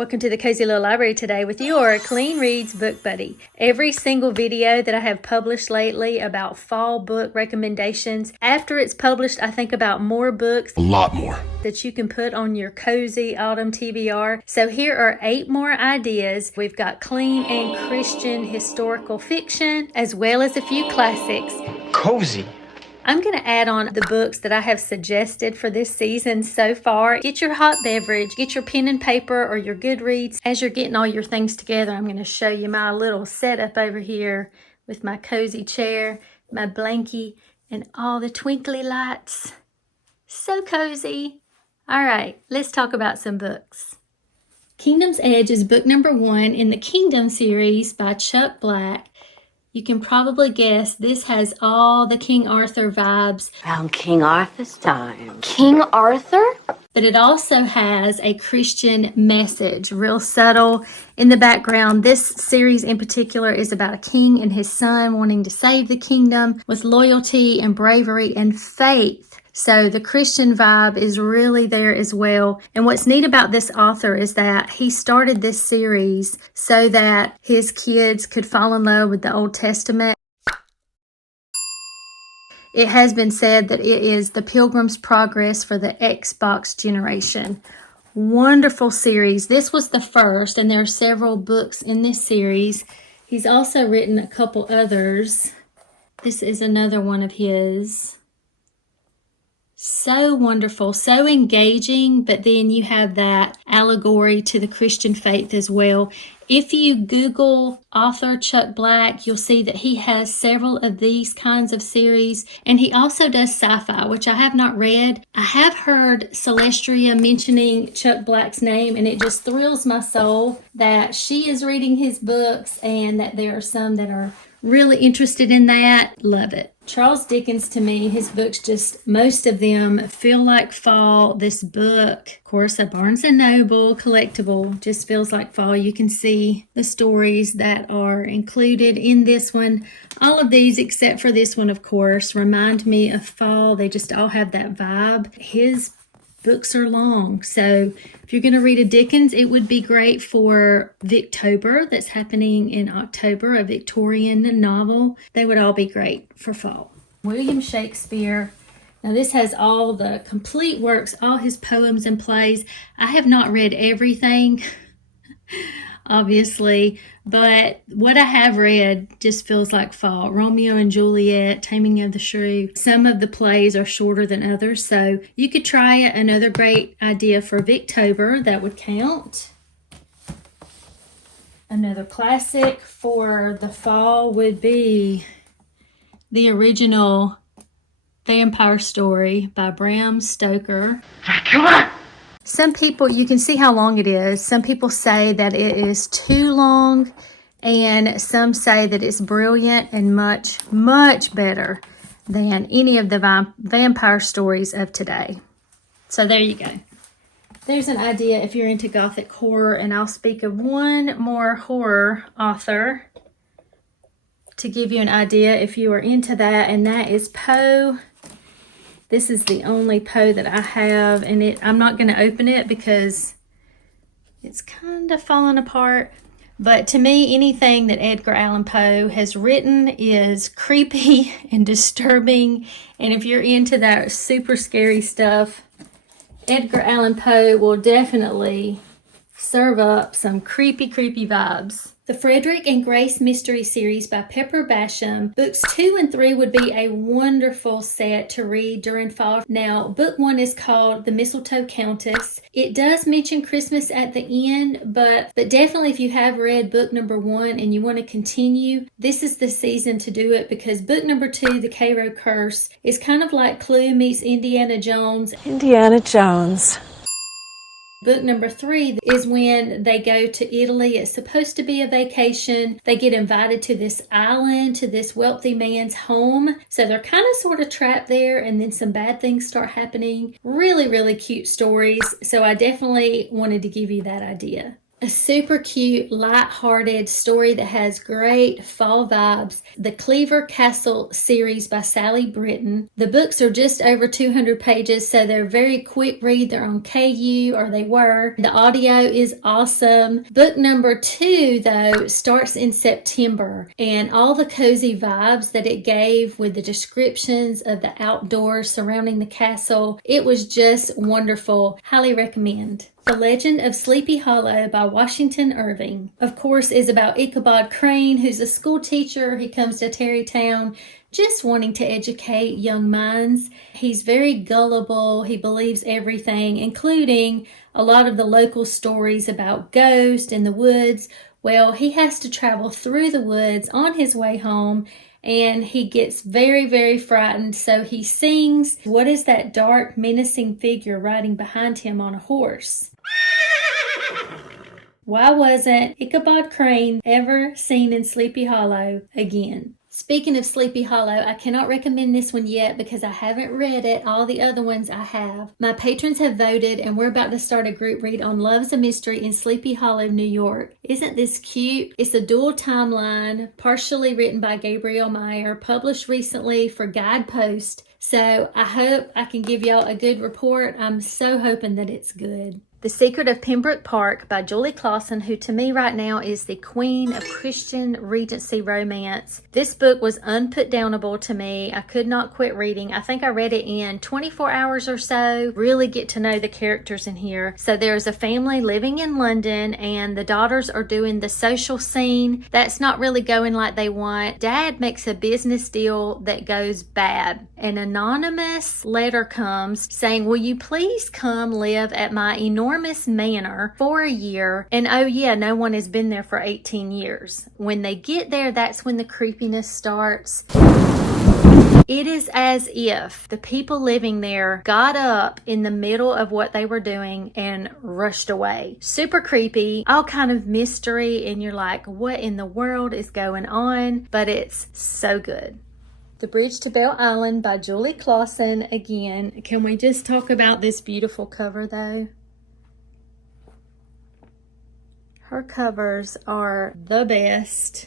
Welcome to the Cozy Little Library today with your Clean Reads Book Buddy. Every single video that I have published lately about fall book recommendations, after it's published, I think about more books. A lot more. That you can put on your cozy autumn TBR. So here are 8 more ideas. We've got clean and Christian historical fiction, as well as a few classics. Cozy. I'm going to add on the books that I have suggested for this season so far. Get your hot beverage, get your pen and paper or your Goodreads. As you're getting all your things together, I'm going to show you my little setup over here with my cozy chair, my blankie, and all the twinkly lights. So cozy. All right, let's talk about some books. Kingdom's Edge is book number 1 in the Kingdom series by Chuck Black. You can probably guess this has all the King Arthur vibes. Around King Arthur's time. King Arthur? But it also has a Christian message, real subtle in the background. This series in particular is about a king and his son wanting to save the kingdom with loyalty and bravery and faith. So the Christian vibe is really there as well. And what's neat about this author is that he started this series so that his kids could fall in love with the Old Testament. It has been said that it is the Pilgrim's Progress for the Xbox generation. Wonderful series. This was the first, and there are several books in this series. He's also written a couple others. This is another one of his. So wonderful, so engaging, but then you have that allegory to the Christian faith as well. If you Google author Chuck Black, you'll see that he has several of these kinds of series, and he also does sci-fi, which I have not read. I have heard Celestria mentioning Chuck Black's name, and it just thrills my soul that she is reading his books and that there are some that are really interested in that. Love it. Charles Dickens, to me, his books just, most of them feel like fall. This book, of course, a Barnes & Noble collectible, just feels like fall. You can see the stories that are included in this one. All of these, except for this one, of course, remind me of fall. They just all have that vibe. His books are long, so if you're going to read a Dickens, it would be great for Victober that's happening in October, a Victorian novel. They would all be great for fall. William Shakespeare. Now this has all the complete works, all his poems and plays. I have not read everything, obviously, but what I have read just feels like fall. Romeo and Juliet, Taming of the Shrew. Some of the plays are shorter than others, so you could try it. Another great idea for Victober, that would count. Another classic for the fall would be the original Vampire Story by Bram Stoker. Dracula! Some people, you can see how long it is. Some people say that it is too long, and some say that it's brilliant and much, much better than any of the vampire stories of today. So there you go. There's an idea if you're into Gothic horror, and I'll speak of one more horror author to give you an idea if you are into that, and that is Poe. This is the only Poe that I have, and I'm not going to open it because it's kind of falling apart. But to me, anything that Edgar Allan Poe has written is creepy and disturbing. And if you're into that super scary stuff, Edgar Allan Poe will definitely serve up some creepy, creepy vibes. The Frederick and Grace Mystery Series by Pepper Basham. Books 2 and 3 would be a wonderful set to read during fall. Now, book 1 is called The Mistletoe Countess. It does mention Christmas at the end, but definitely if you have read book number 1 and you want to continue, this is the season to do it, because book number 2, The Cairo Curse, is kind of like Clue meets Indiana Jones. Indiana Jones. Book number 3 is when they go to Italy. It's supposed to be a vacation. They get invited to this island, to this wealthy man's home. So they're kind of sort of trapped there, and then some bad things start happening. Really, really cute stories. So I definitely wanted to give you that idea. A super cute, light-hearted story that has great fall vibes. The Cleaver Castle series by Sally Britton. The books are just over 200 pages, so they're very quick read. They're on KU, or they were. The audio is awesome. Book number 2, though, starts in September, and all the cozy vibes that it gave with the descriptions of the outdoors surrounding the castle, it was just wonderful. Highly recommend. The Legend of Sleepy Hollow by Washington Irving, of course, is about Ichabod Crane, who's a school teacher. He comes to Tarrytown just wanting to educate young minds. He's very gullible. He believes everything, including a lot of the local stories about ghosts in the woods. Well, he has to travel through the woods on his way home, and he gets very, very frightened. So he sings, "What is that dark, menacing figure riding behind him on a horse?" Why wasn't Ichabod Crane ever seen in Sleepy Hollow again? Speaking of Sleepy Hollow, I cannot recommend this one yet because I haven't read it. All the other ones I have. My patrons have voted, and we're about to start a group read on Love's a Mystery in Sleepy Hollow, New York. Isn't this cute? It's a dual timeline, partially written by Gabriel Meyer, published recently for Guidepost. So I hope I can give y'all a good report. I'm so hoping that it's good. The Secret of Pembroke Park by Julie Klassen, who to me right now is the queen of Christian Regency romance. This book was unputdownable to me. I could not quit reading. I think I read it in 24 hours or so. Really get to know the characters in here. So there's a family living in London, and the daughters are doing the social scene. That's not really going like they want. Dad makes a business deal that goes bad. An anonymous letter comes saying, "Will you please come live at my enormous manor for a year?" And oh yeah, no one has been there for 18 years. When they get there, that's when the creepiness starts. It is as if the people living there got up in the middle of what they were doing and rushed away. Super creepy, all kind of mystery, and you're like, what in the world is going on? But it's so good. The Bridge to Belle Island by Julie Klassen. Again, can we just talk about this beautiful cover though? Her covers are the best.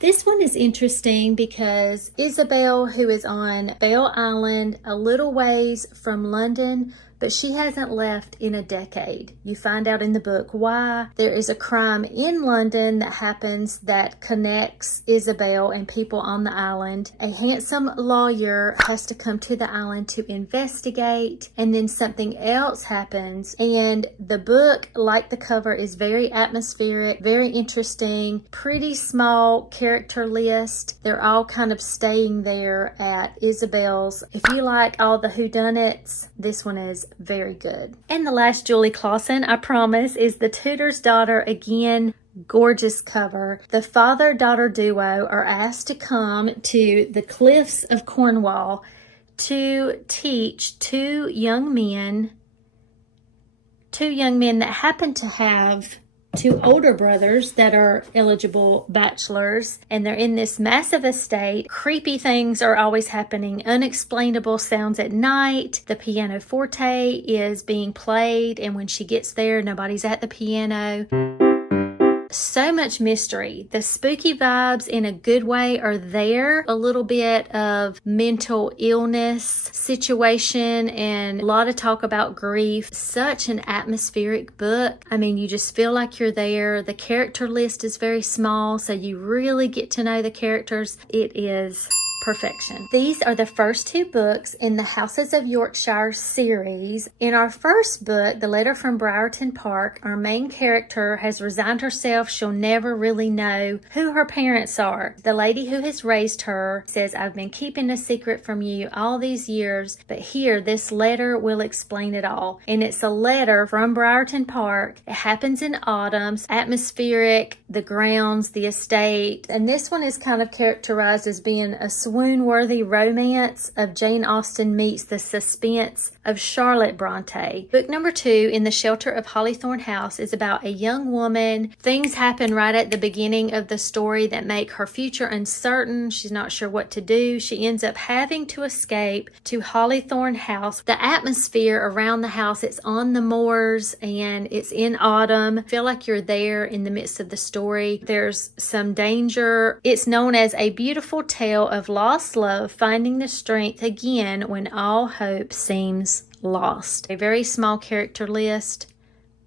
This one is interesting because Isabel, who is on Belle Island, a little ways from London, but she hasn't left in a decade. You find out in the book why. There is a crime in London that happens that connects Isabel and people on the island. A handsome lawyer has to come to the island to investigate, and then something else happens. And the book, like the cover, is very atmospheric, very interesting, pretty small character list. They're all kind of staying there at Isabel's. If you like all the whodunits, this one is very good. And the last Julie Klassen, I promise, is The Tutor's Daughter. Again, gorgeous cover. The father-daughter duo are asked to come to the cliffs of Cornwall to teach two young men that happen to have two older brothers that are eligible bachelors, and they're in this massive estate. Creepy things are always happening, unexplainable sounds at night. The piano forte is being played, and when she gets there, nobody's at the piano. So much mystery. The spooky vibes in a good way are there. A little bit of mental illness situation and a lot of talk about grief. Such an atmospheric book. I mean, you just feel like you're there. The character list is very small, so you really get to know the characters. It is perfection. These are the first two books in the Houses of Yorkshire series. In our first book, The Letter from Briarton Park, our main character has resigned herself. She'll never really know who her parents are. The lady who has raised her says, "I've been keeping a secret from you all these years, but here, this letter will explain it all." And it's a letter from Briarton Park. It happens in autumn, atmospheric, the grounds, the estate. And this one is kind of characterized as being a swing swoon-worthy romance of Jane Austen meets the suspense of Charlotte Bronte. Book number 2, In the Shelter of Hawthorne House, is about a young woman. Things happen right at the beginning of the story that make her future uncertain. She's not sure what to do. She ends up having to escape to Hawthorne House. The atmosphere around the house, it's on the moors and it's in autumn. Feel like you're there in the midst of the story. There's some danger. It's known as a beautiful tale of lost love finding the strength again when all hope seems lost. A very small character list.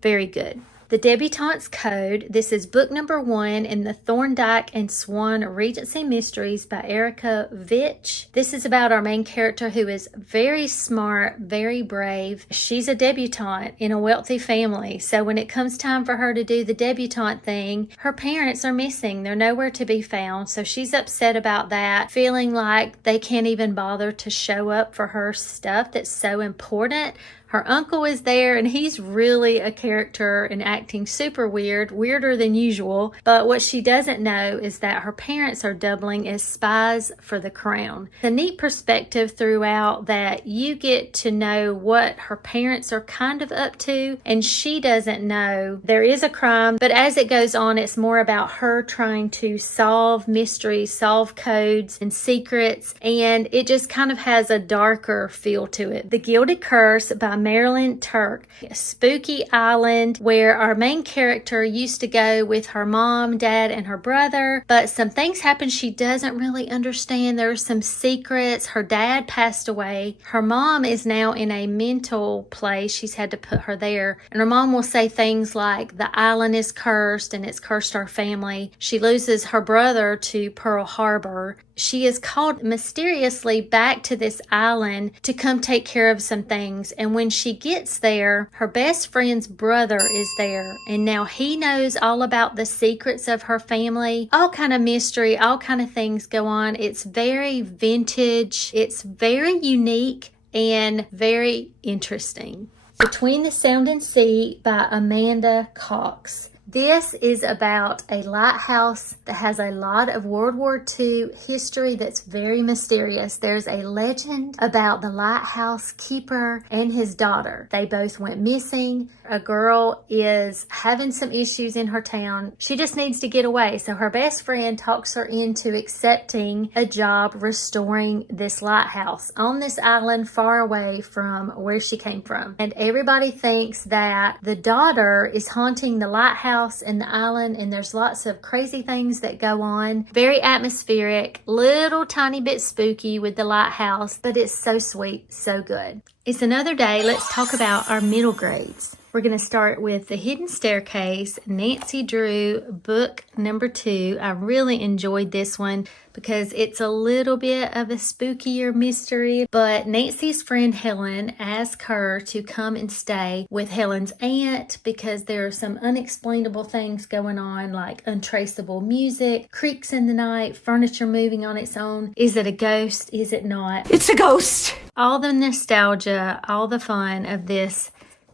Very good. The Debutante's Code. This is book number 1 in the Thorndike and Swan Regency Mysteries by Erica Vitch. This is about our main character who is very smart, very brave. She's a debutante in a wealthy family. So when it comes time for her to do the debutante thing, her parents are missing. They're nowhere to be found. So she's upset about that, feeling like they can't even bother to show up for her stuff that's so important. Her uncle is there, and he's really a character and acting super weird, weirder than usual. But what she doesn't know is that her parents are doubling as spies for the crown. It's a neat perspective throughout that you get to know what her parents are kind of up to, and she doesn't know there is a crime. But as it goes on, it's more about her trying to solve mysteries, solve codes and secrets, and it just kind of has a darker feel to it. The Gilded Curse by Marilyn Turk, a spooky island where our main character used to go with her mom, dad, and her brother, but some things happen she doesn't really understand. There are some secrets. Her dad passed away. Her mom is now in a mental place. She's had to put her there, and her mom will say things like the island is cursed and it's cursed our family. She loses her brother to Pearl Harbor. She is called mysteriously back to this island to come take care of some things. And when she gets there, her best friend's brother is there. And now he knows all about the secrets of her family. All kind of mystery, all kind of things go on. It's very vintage. It's very unique and very interesting. Between the Sound and Sea by Amanda Cox. This is about a lighthouse that has a lot of World War II history that's very mysterious. There's a legend about the lighthouse keeper and his daughter. They both went missing. A girl is having some issues in her town. She just needs to get away. So her best friend talks her into accepting a job restoring this lighthouse on this island far away from where she came from. And everybody thinks that the daughter is haunting the lighthouse and the island, and there's lots of crazy things that go on. Very atmospheric, little tiny bit spooky with the lighthouse, but it's so sweet, so good. It's another day. Let's talk about our middle grades. We're going to start with The Hidden Staircase, Nancy Drew, book number 2. I really enjoyed this one because it's a little bit of a spookier mystery, but Nancy's friend Helen asks her to come and stay with Helen's aunt because there are some unexplainable things going on, like untraceable music, creaks in the night, furniture moving on its own. Is it a ghost? Is it not? It's a ghost. All the nostalgia, all the fun of this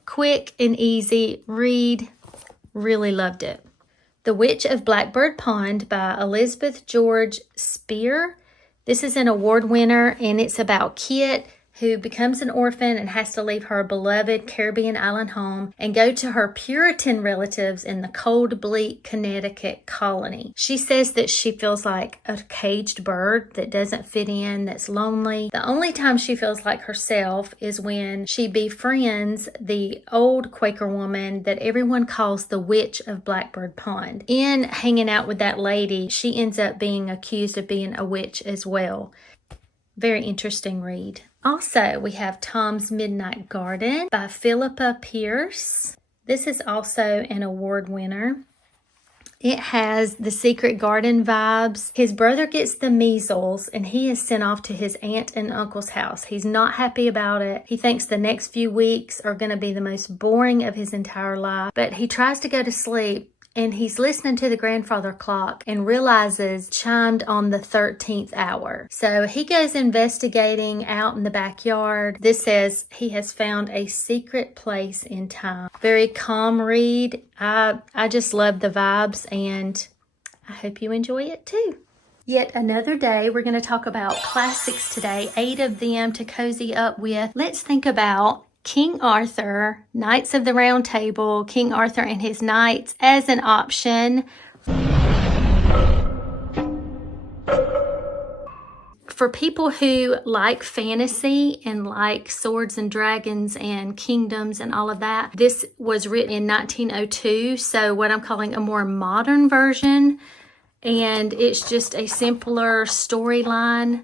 quick and easy read. Really loved it. The Witch of Blackbird Pond by Elizabeth George Spear. This is an award winner, and it's about Kit, who becomes an orphan and has to leave her beloved Caribbean island home and go to her Puritan relatives in the cold, bleak Connecticut colony. She says that she feels like a caged bird that doesn't fit in, that's lonely. The only time she feels like herself is when she befriends the old Quaker woman that everyone calls the Witch of Blackbird Pond. In hanging out with that lady, she ends up being accused of being a witch as well. Very interesting read. Also, we have Tom's Midnight Garden by Philippa Pierce. This is also an award winner. It has the Secret Garden vibes. His brother gets the measles and he is sent off to his aunt and uncle's house. He's not happy about it. He thinks the next few weeks are going to be the most boring of his entire life, but he tries to go to sleep. And he's listening to the grandfather clock and realizes chimed on the 13th hour. So he goes investigating out in the backyard. This says he has found a secret place in time. Very calm read. I just love the vibes, and I hope you enjoy it too. Yet another day. We're going to talk about classics today, 8 of them to cozy up with. Let's think about King Arthur, Knights of the Round Table, King Arthur and his Knights as an option. For people who like fantasy and like swords and dragons and kingdoms and all of that, this was written in 1902, so what I'm calling a more modern version, and it's just a simpler storyline.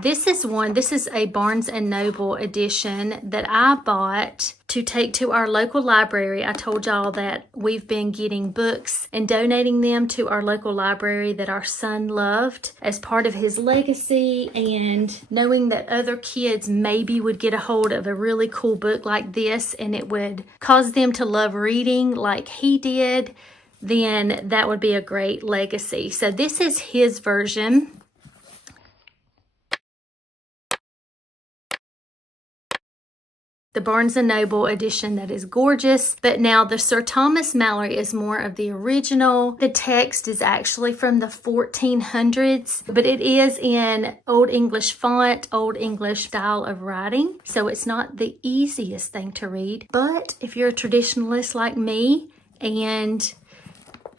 This is a Barnes & Noble edition that I bought to take to our local library. I told y'all that we've been getting books and donating them to our local library that our son loved as part of his legacy, and knowing that other kids maybe would get a hold of a really cool book like this and it would cause them to love reading like he did, then that would be a great legacy. So this is his version. The Barnes & Noble edition that is gorgeous, but now the Sir Thomas Malory is more of the original. The text is actually from the 1400s, but it is in Old English font, Old English style of writing, so it's not the easiest thing to read. But if you're a traditionalist like me and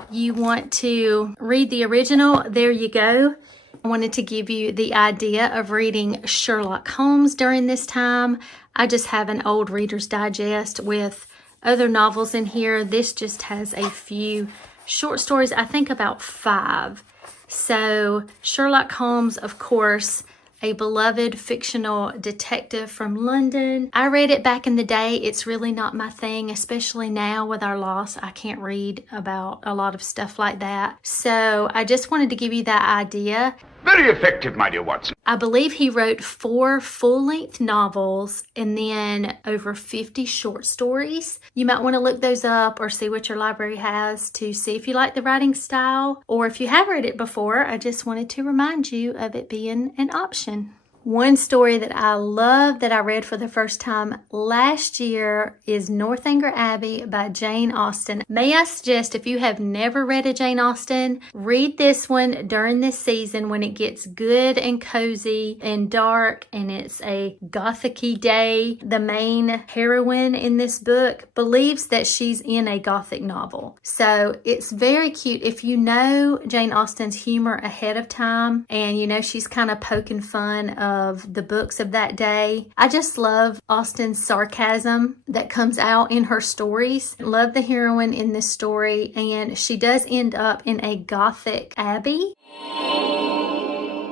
you want to read the original, there you go. I wanted to give you the idea of reading Sherlock Holmes during this time. I just have an old Reader's Digest with other novels in here. This just has a few short stories, I think about 5. So Sherlock Holmes, of course, a beloved fictional detective from London. I read it back in the day. It's really not my thing, especially now with our loss. I can't read about a lot of stuff like that. So I just wanted to give you that idea. Very effective, my dear Watson. I believe he wrote 4 full-length novels and then over 50 short stories. You might want to look those up or see what your library has to see if you like the writing style, or if you have read it before, I just wanted to remind you of it being an option. One story that I love that I read for the first time last year is Northanger Abbey by Jane Austen. May I suggest, if you have never read a Jane Austen, read this one during this season when it gets good and cozy and dark and it's a Gothic-y day. The main heroine in this book believes that she's in a Gothic novel. So it's very cute. If you know Jane Austen's humor ahead of time and you know she's kind of poking fun of the books of that day. I just love Austen's sarcasm that comes out in her stories. Love the heroine in this story, and she does end up in a Gothic abbey.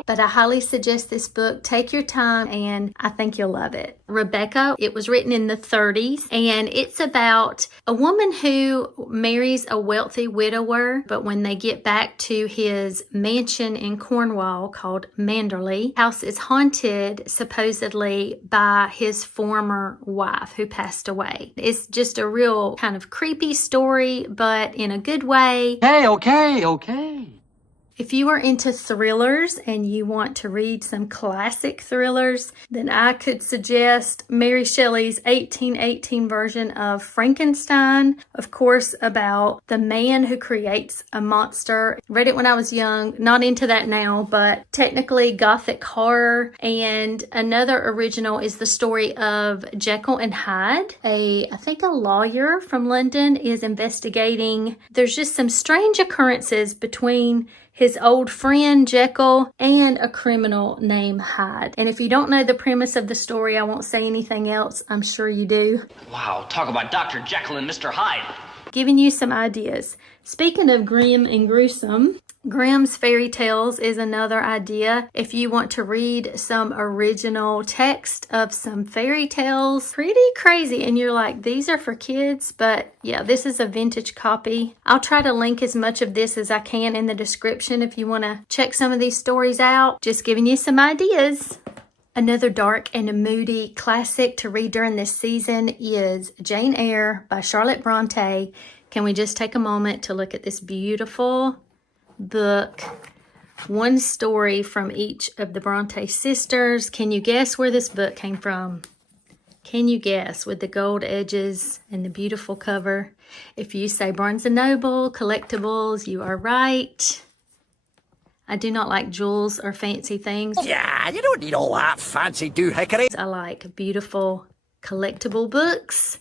But I highly suggest this book. Take your time and I think you'll love it. Rebecca, it was written in the 30s and it's about a woman who marries a wealthy widower, but when they get back to his mansion in Cornwall called Manderley, the house is haunted supposedly by his former wife who passed away. It's just a real kind of creepy story, but in a good way. Okay. If you are into thrillers and you want to read some classic thrillers, then I could suggest Mary Shelley's 1818 version of Frankenstein, of course, about the man who creates a monster. Read it when I was young, not into that now, but technically Gothic horror. And another original is the story of Jekyll and Hyde. I think a lawyer from London is investigating. There's just some strange occurrences between his old friend Jekyll and a criminal named Hyde. And if you don't know the premise of the story, I won't say anything else. I'm sure you do. Wow, talk about Dr. Jekyll and Mr. Hyde. Giving you some ideas. Speaking of grim and gruesome, Grimm's Fairy Tales is another idea. If you want to read some original text of some fairy tales, pretty crazy, and you're like, these are for kids, but yeah, this is a vintage copy. I'll try to link as much of this as I can in the description if you want to check some of these stories out. Just giving you some ideas. Another dark and moody classic to read during this season is Jane Eyre by Charlotte Bronte. Can we just take a moment to look at this beautiful book? One story from each of the Bronte sisters. Can you guess where this book came from? Can you guess, with the gold edges and the beautiful cover? If you say Barnes & Noble, collectibles, you are right. I do not like jewels or fancy things. Yeah, you don't need all that fancy doohickery. I like beautiful collectible books.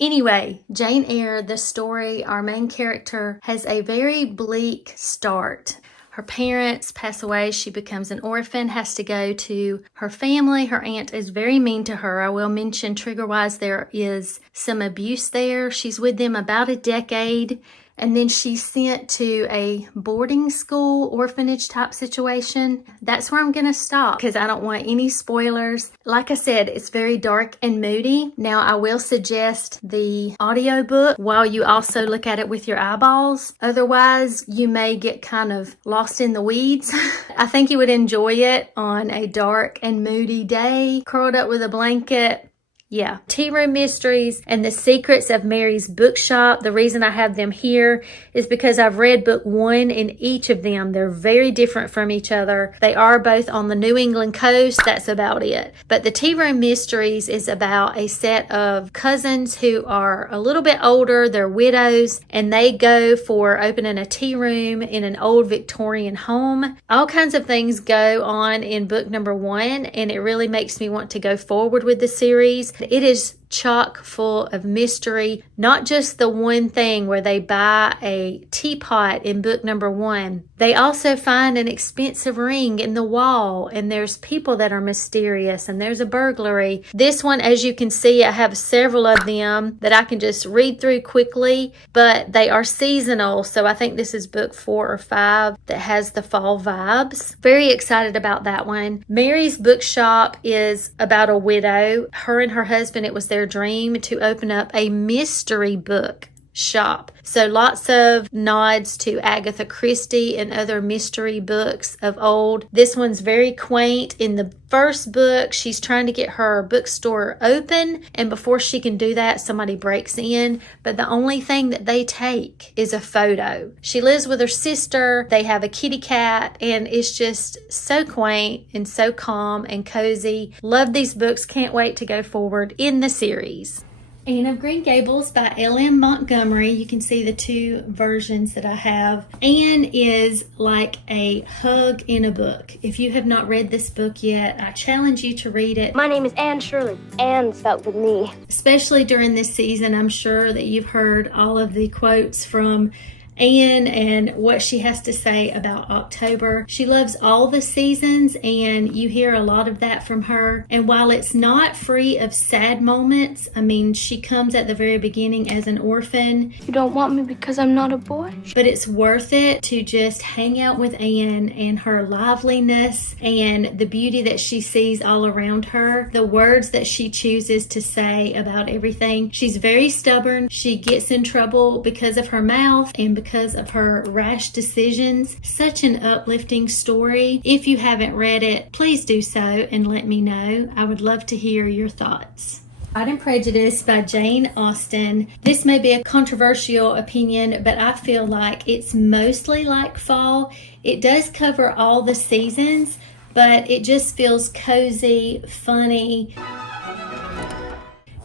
Anyway, Jane Eyre, the story, our main character has a very bleak start. Her parents pass away. She becomes an orphan, has to go to her family. Her aunt is very mean to her. I will mention trigger-wise there is some abuse there. She's with them about a decade. And then she's sent to a boarding school, orphanage type situation. That's where I'm going to stop because I don't want any spoilers. Like I said, it's very dark and moody. Now, I will suggest the audiobook while you also look at it with your eyeballs. Otherwise, you may get kind of lost in the weeds. I think you would enjoy it on a dark and moody day, curled up with a blanket. Yeah, Tea Room Mysteries and The Secrets of Mary's Bookshop. The reason I have them here is because I've read book 1 in each of them. They're very different from each other. They are both on the New England coast. That's about it. But The Tea Room Mysteries is about a set of cousins who are a little bit older. They're widows, and they go for opening a tea room in an old Victorian home. All kinds of things go on in book number 1, and it really makes me want to go forward with the series. It is chock full of mystery, not just the one thing where they buy a teapot in book number 1. They also find an expensive ring in the wall, and there's people that are mysterious, and there's a burglary. This one, as you can see, I have several of them that I can just read through quickly, but they are seasonal, so I think this is book 4 or 5 that has the fall vibes. Very excited about that one. Mary's Bookshop is about a widow. Her and her husband, it was their dream to open up a mystery book shop. So lots of nods to Agatha Christie and other mystery books of old. This one's very quaint. In the first book, she's trying to get her bookstore open, and before she can do that, somebody breaks in, but the only thing that they take is a photo. She lives with her sister. They have a kitty cat, and it's just so quaint and so calm and cozy. Love these books. Can't wait to go forward in the series. Anne of Green Gables by L.M. Montgomery. You can see the 2 versions that I have. Anne is like a hug in a book. If you have not read this book yet, I challenge you to read it. My name is Anne Shirley. Anne spelled with me. Especially during this season, I'm sure that you've heard all of the quotes from Anne and what she has to say about October. She loves all the seasons, and you hear a lot of that from her. And while it's not free of sad moments, I mean, she comes at the very beginning as an orphan. You don't want me because I'm not a boy? But it's worth it to just hang out with Anne and her liveliness and the beauty that she sees all around her. The words that she chooses to say about everything. She's very stubborn. She gets in trouble because of her mouth and because of her rash decisions. Such an uplifting story. If you haven't read it, please do so and let me know. I would love to hear your thoughts. Pride and Prejudice by Jane Austen. This may be a controversial opinion, but I feel like it's mostly like fall. It does cover all the seasons, but it just feels cozy, funny.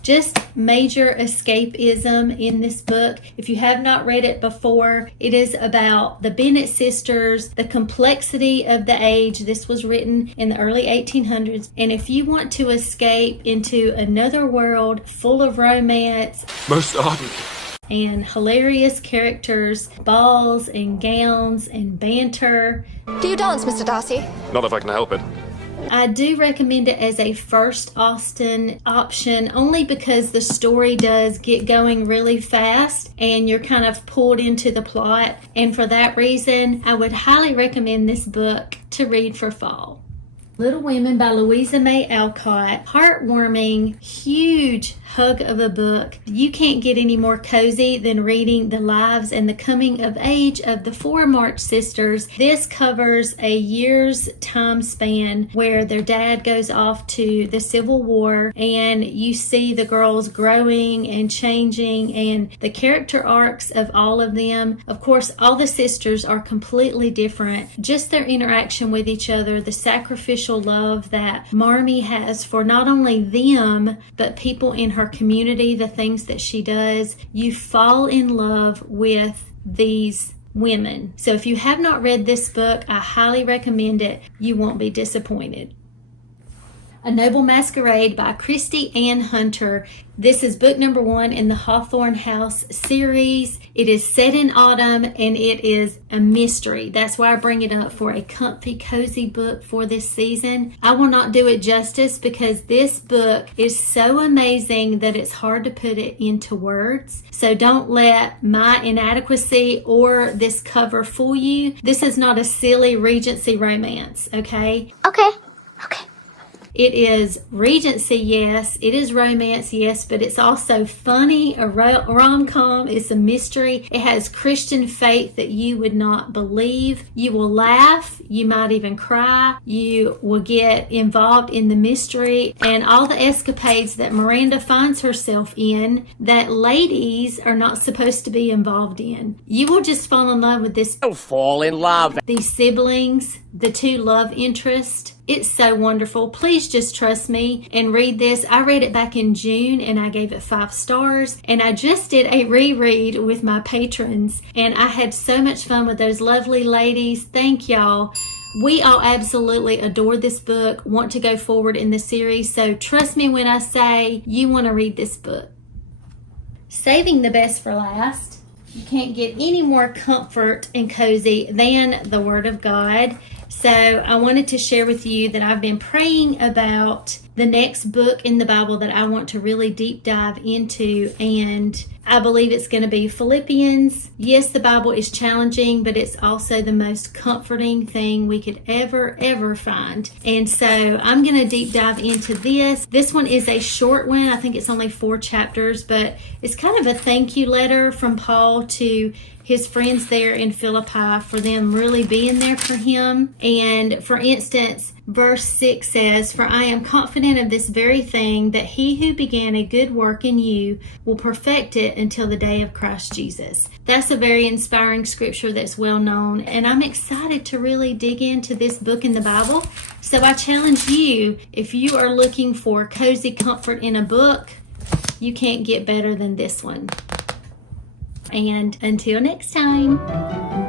Just major escapism in this book. If you have not read it before, it is about the Bennet sisters, the complexity of the age. This was written in the early 1800s. And if you want to escape into another world full of romance, most ardently, and hilarious characters, balls and gowns and banter. Do you dance, Mr. Darcy? not if I can help it. I do recommend it as a first Austen option, only because the story does get going really fast and you're kind of pulled into the plot. And for that reason, I would highly recommend this book to read for fall. Little Women by Louisa May Alcott. Heartwarming, huge hug of a book. You can't get any more cozy than reading the lives and the coming of age of the 4 March sisters. This covers a year's time span where their dad goes off to the Civil War, and you see the girls growing and changing and the character arcs of all of them. Of course, all the sisters are completely different. Just their interaction with each other, the sacrificial love that Marmee has for not only them, but people in her community, the things that she does. You fall in love with these women. So if you have not read this book, I highly recommend it. You won't be disappointed. A Noble Masquerade by Kristi Ann Hunter. This is book number 1 in the Hawthorne House series. It is set in autumn and it is a mystery. That's why I bring it up for a comfy, cozy book for this season. I will not do it justice because this book is so amazing that it's hard to put it into words. So don't let my inadequacy or this cover fool you. This is not a silly Regency romance, okay? Okay. It is Regency, yes. It is romance, yes. But it's also funny, a rom-com. It's a mystery. It has Christian faith that you would not believe. You will laugh. You might even cry. You will get involved in the mystery and all the escapades that Miranda finds herself in that ladies are not supposed to be involved in. You will just fall in love with this. Fall in love. These siblings, the 2 love interests. It's so wonderful. Please just trust me and read this. I read it back in June and I gave it 5 stars. And I just did a reread with my patrons and I had so much fun with those lovely ladies. Thank y'all. We all absolutely adore this book, want to go forward in the series. So trust me when I say you want to read this book. Saving the best for last. You can't get any more comfort and cozy than the Word of God. So I wanted to share with you that I've been praying about the next book in the Bible that I want to really deep dive into, and I believe it's going to be Philippians. Yes, the Bible is challenging, but it's also the most comforting thing we could ever find. And so I'm going to deep dive into this. This one is a short one. I think it's only 4 chapters, but it's kind of a thank you letter from Paul to his friends there in Philippi for them really being there for him. And for instance, verse 6 says, "For I am confident of this very thing, that he who began a good work in you will perfect it until the day of Christ Jesus." That's a very inspiring scripture that's well known. And I'm excited to really dig into this book in the Bible. So I challenge you, if you are looking for cozy comfort in a book, you can't get better than this one. And until next time.